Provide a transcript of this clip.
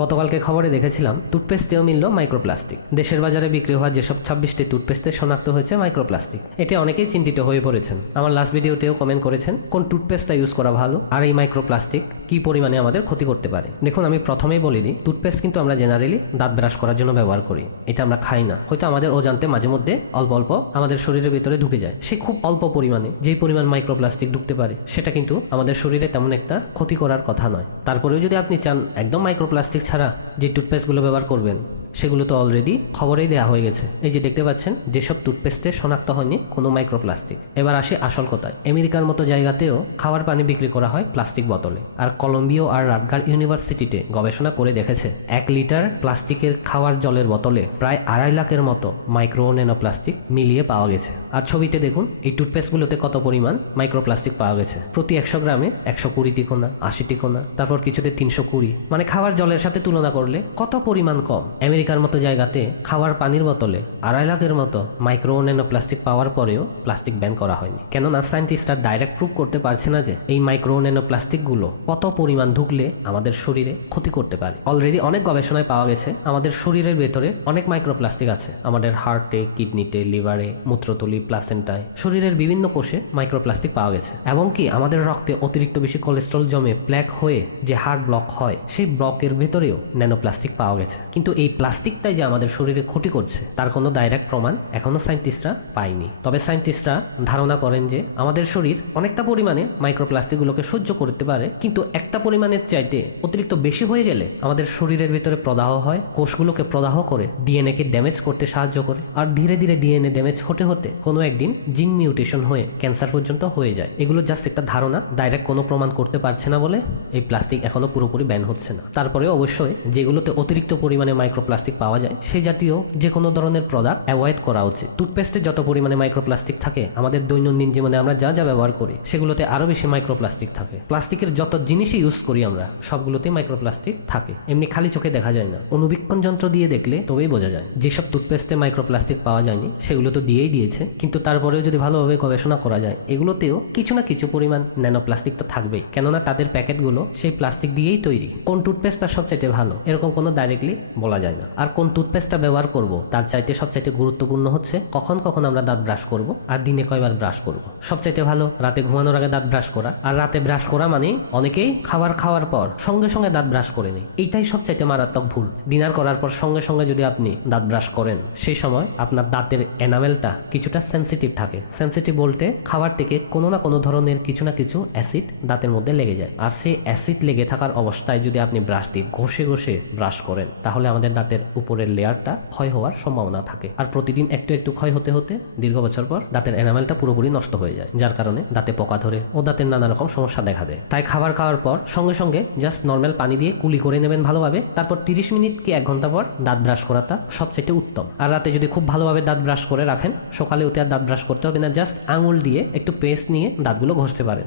গতকালকে খবরে দেখেছিলাম টুথপেস্টেও মিলল মাইক্রোপ্লাস্টিক। দেশের বাজারে বিক্রি হওয়া যেসব 26টি টুথপেস্টে শনাক্ত হয়েছে মাইক্রোপ্লাস্টিক। এতে অনেকেই চিন্তিত হয়ে পড়েছেন। আমার লাস্ট ভিডিওতেও কমেন্ট করেছেন কোন টুথপেস্টটা ইউজ করা ভালো আর এই মাইক্রোপ্লাস্টিক কি পরিমাণে আমাদের ক্ষতি করতে পারে। দেখুন, আমি প্রথমেই বলে দিই, টুথপেস্ট কিন্তু আমরা জেনারেলি দাঁত ব্রাশ করার জন্য ব্যবহার করি। এটা আমরা খাই না, হয়তো আমাদের অজান্তে মাঝে মধ্যে অল্প অল্প আমাদের শরীরের ভিতরে ঢুকে যায়। সে খুব অল্প পরিমাণে যেই পরিমাণ মাইক্রোপ্লাস্টিক ঢুকতে পারে সেটা কিন্তু আমাদের শরীরে তেমন একটা ক্ষতি করার কথা নয়। তারপরেও যদি আপনি চান একদম মাইক্রোপ্লাস্টিক ছাড়া যে টুথপেস্টগুলো ব্যবহার করবেন, সেগুলো তো অলরেডি খবরেই দেওয়া হয়ে গেছে। এই যে দেখতে পাচ্ছেন, যেসব টুথপেস্টে শনাক্ত হয়নি কোনো মাইক্রোপ্লাস্টিক। এবার আসে আসল কথায়। আমেরিকার মতো জায়গাতেও খাওয়ার পানি বিক্রি করা হয় প্লাস্টিক বোতলে। আর কলম্বিয়া আর রাটগার ইউনিভার্সিটিতে গবেষণা করে দেখেছে 1 লিটার প্লাস্টিকের খাওয়ার জলের বোতলে প্রায় 2.5 লাখের মতো মাইক্রো ন্যানো প্লাস্টিক মিলিয়ে পাওয়া গেছে। আর ছবিতে দেখুন এই টুথপেস্টগুলোতে কত পরিমাণ মাইক্রোপ্লাস্টিক পাওয়া গেছে। প্রতি 100 গ্রামে 120 টিকোনা, 80 টিকোনা, তারপর কিছুতে 320। মানে খাওয়ার জলের সাথে তুলনা করলে কত পরিমাণ কম। আমেরিকার মতো জায়গাতে খাওয়ার পানির বোতলে 2.5 লাখের মতো মাইক্রো ন্যানো প্লাস্টিক পাওয়ার পরেও প্লাস্টিক ব্যান করা হয়নি। কেননা সায়েন্টিস্টরা ডাইরেক্ট প্রুভ করতে পারছে না যে এই মাইক্রো ন্যানো প্লাস্টিকগুলো কত পরিমাণ ঢুকলে আমাদের শরীরে ক্ষতি করতে পারে। অলরেডি অনেক গবেষণায় পাওয়া গেছে আমাদের শরীরের ভেতরে অনেক মাইক্রোপ্লাস্টিক আছে। আমাদের হার্টে, কিডনিতে, লিভারে, মূত্রথলি, প্লাসেন্টায়, শরীরের বিভিন্ন কোষে মাইক্রোপ্লাস্টিক পাওয়া গেছে। এবং কি আমাদের রক্তে অতিরিক্ত বেশি কোলেস্ট্রল জমে প্ল্যাক হয়ে যে হার্ট ব্লক হয়, সেই ব্লকের ভেতরেও ন্যানো প্লাস্টিক পাওয়া গেছে। কিন্তু এই প্লাস্টিকটাই যে আমাদের শরীরে ক্ষতি করছে তার কোনো ডাইরেক্ট প্রমাণ এখনো সায়েন্টিস্টরা পায়নি। তবে সায়েন্টিস্টরা ধারণা করেন যে আমাদের শরীর অনেকটা পরিমাণে মাইক্রোপ্লাস্টিকগুলোকে সহ্য করতে পারে, কিন্তু একটা পরিমাণের চাইতে অতিরিক্ত বেশি হয়ে গেলে আমাদের শরীরের ভিতরে প্রদাহ হয়, কোষগুলোকে প্রদাহ করে ডিএনএ কে ড্যামেজ করতে সাহায্য করে। আর ধীরে ধীরে ডিএনএ ড্যামেজ হতে হতে কোনো একদিন জিন মিউটেশন হয়ে ক্যান্সার পর্যন্ত হয়ে যায়। এগুলো জাস্ট একটা ধারণা, ডাইরেক্ট কোনো প্রমাণ করতে পারছে না বলে এই প্লাস্টিক এখনো পুরোপুরি ব্যান হচ্ছে না। তারপরে অবশ্যই যেগুলোতে অতিরিক্ত পরিমাণে মাইক্রোপ্লাস্টিক পাওয়া যায় সেই জাতীয় যে কোনো ধরনের প্রোডাক্ট অ্যাভয়েড করা উচিত। টুথপেস্টে যত পরিমাণে মাইক্রোপ্লাস্টিক থাকে, আমাদের দৈনন্দিন জীবনে আমরা যা যা ব্যবহার করি সেগুলোতে আরো বেশি মাইক্রোপ্লাস্টিক থাকে। প্লাস্টিকের যত জিনিসই ইউজ করি আমরা সবগুলোতে মাইক্রোপ্লাস্টিক থাকে। এমনি খালি চোখে দেখা যায় না, অনুবীক্ষণ যন্ত্র দিয়ে দেখলে তবেই বোঝা যায়। যেসব টুথপেস্টে মাইক্রোপ্লাস্টিক পাওয়া যায়নি সেগুলো তো দিয়েই দিয়েছে, কিন্তু তারপরেও যদি ভালোভাবে গবেষণা করা যায় এগুলোতেও কিছু না কিছু পরিমাণ ন্যানো প্লাস্টিক তো থাকবেই। কেননা তাদের প্যাকেটগুলো সেই প্লাস্টিক দিয়েই তৈরি। কোন টুথপেস্টটা সবচাইতে ভালো এরকম কোনো ডাইরেক্টলি বলা যায় না। আর কোন টুথপেস্টটা ব্যবহার করব তার চাইতে সবচাইতে গুরুত্বপূর্ণ হচ্ছে কখন কখন আমরা দাঁত ব্রাশ করব আর দিনে কয়বার ব্রাশ করব। সবচাইতে ভালো রাতে ঘুমানোর আগে দাঁত ব্রাশ করা। আর রাতে ব্রাশ করা মানে অনেকেই খাওয়ার পর সঙ্গে সঙ্গে দাঁত ব্রাশ করে নেয়। এইটাই সবচাইতে মারাত্মক ভুল। ডিনার করার পর সঙ্গে সঙ্গে যদি আপনি দাঁত ব্রাশ করেন, সেই সময় আপনার দাঁতের এনামেলটা কিছুটা সেন্সিটিভ থাকে। সেন্সিটিভ বলতে খাবার থেকে কোনো না কোনো ধরনের কিছু না কিছু অ্যাসিড দাঁতের মধ্যে লেগে যায়। আর সেই অ্যাসিড লেগে থাকার অবস্থায় যদি আপনি ব্রাশ দিয়ে ঘষে ঘষে ব্রাশ করেন, তাহলে আমাদের দাঁতের উপরের লেয়ারটা ক্ষয় হওয়ার সম্ভাবনা থাকে। আর প্রতিদিন একটু একটু ক্ষয় হতে হতে দীর্ঘ বছর পর দাঁতের এনামেলটা পুরোপুরি নষ্ট হয়ে যায়, যার কারণে দাঁতে পোকা ধরে ও দাঁতের নানা রকম সমস্যা দেখা দেয়। তাই খাবার খাওয়ার পর সঙ্গে সঙ্গে জাস্ট নর্মাল পানি দিয়ে কুলি করে নেবেন ভালোভাবে। তারপর 30 মিনিট কি 1 ঘন্টা পর দাঁত ব্রাশ করাটা সবচেয়ে উত্তম। আর রাতে যদি খুব ভালোভাবে দাঁত ব্রাশ করে রাখেন, সকালে উঠে আর দাঁত ব্রাশ করতে হবে না, জাস্ট আঙুল দিয়ে একটু পেস্ট নিয়ে দাঁতগুলো ঘষতে পারেন।